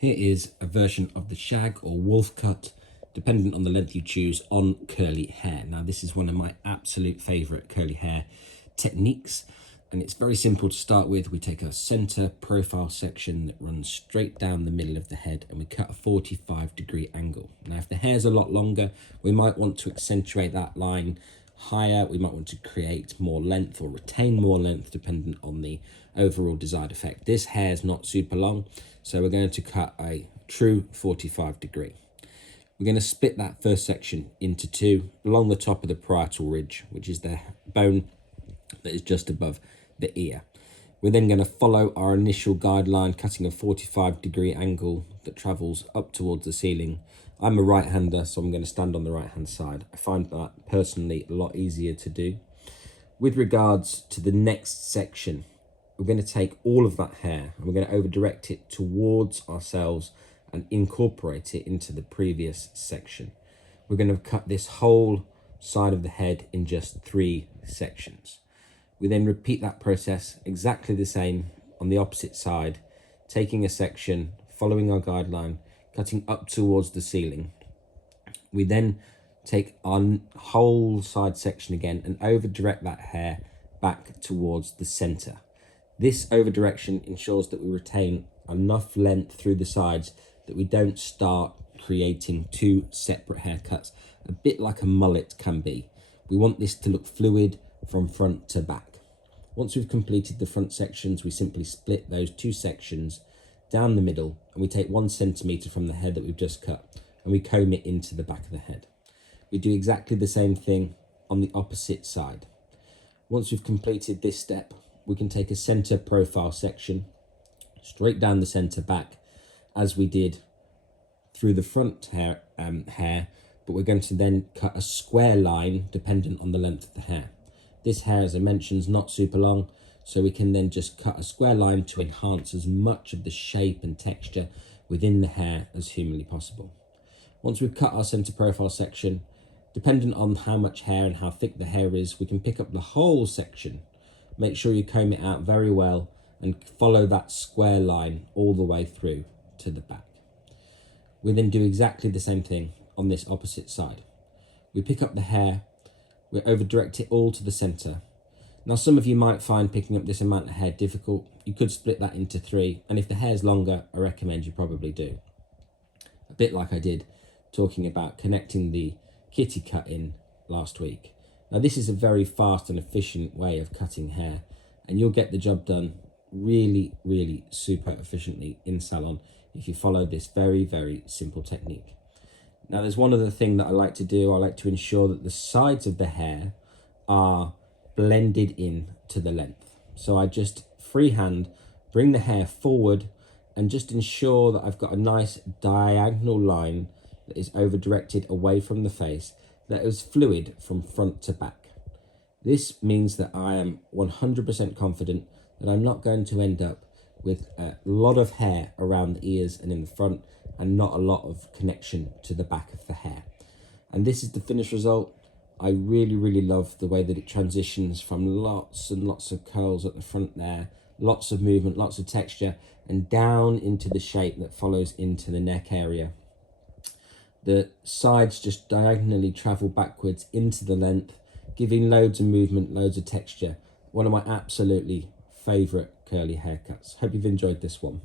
Here is a version of the shag or wolf cut, dependent on the length you choose, on curly hair. Now this is one of my absolute favourite curly hair techniques, and it's very simple to start with. We take a centre profile section that runs straight down the middle of the head and we cut a 45-degree angle. Now if the hair's a lot longer, we might want to accentuate that line higher. We might want to create more length or retain more length dependent on the overall desired effect. This hair is not super long, so we're going to cut a true 45-degree. We're going to split that first section into two along the top of the parietal ridge, which is the bone that is just above the ear. We're then going to follow our initial guideline, cutting a 45-degree angle that travels up towards the ceiling. I'm a right-hander, so I'm going to stand on the right-hand side. I find that personally a lot easier to do. With regards to the next section, we're going to take all of that hair and we're going to over-direct it towards ourselves and incorporate it into the previous section. We're going to cut this whole side of the head in just 3 sections. We then repeat that process exactly the same on the opposite side, taking a section, following our guideline, cutting up towards the ceiling. We then take our whole side section again and over direct that hair back towards the center. This over direction ensures that we retain enough length through the sides that we don't start creating 2 separate haircuts, a bit like a mullet can be. We want this to look fluid from front to back. Once we've completed the front sections, we simply split those 2 sections down the middle and we take 1 centimetre from the hair that we've just cut and we comb it into the back of the head. We do exactly the same thing on the opposite side. Once we've completed this step, we can take a centre profile section straight down the centre back as we did through the front hair, but we're going to then cut a square line dependent on the length of the hair. This hair, as I mentioned, is not super long, so we can then just cut a square line to enhance as much of the shape and texture within the hair as humanly possible. Once we've cut our centre profile section, dependent on how much hair and how thick the hair is, we can pick up the whole section. Make sure you comb it out very well and follow that square line all the way through to the back. We then do exactly the same thing on this opposite side. We pick up the hair, we over direct it all to the center. Now some of you might find picking up this amount of hair difficult. You could split that into 3, and if the hair's longer, I recommend you probably do. A bit like I did talking about connecting the kitty cut in last week. Now this is a very fast and efficient way of cutting hair, and you'll get the job done really, really super efficiently in salon if you follow this very, very simple technique. Now there's one other thing that I like to do. I like to ensure that the sides of the hair are blended in to the length. So I just freehand bring the hair forward and just ensure that I've got a nice diagonal line that is over directed away from the face, that is fluid from front to back. This means that I am 100% confident that I'm not going to end up with a lot of hair around the ears and in the front and not a lot of connection to the back of the hair. And this is the finished result. I really, really love the way that it transitions from lots and lots of curls at the front there, lots of movement, lots of texture, and down into the shape that follows into the neck area. The sides just diagonally travel backwards into the length, giving loads of movement, loads of texture. One of my absolutely favourite curly haircuts. Hope you've enjoyed this one.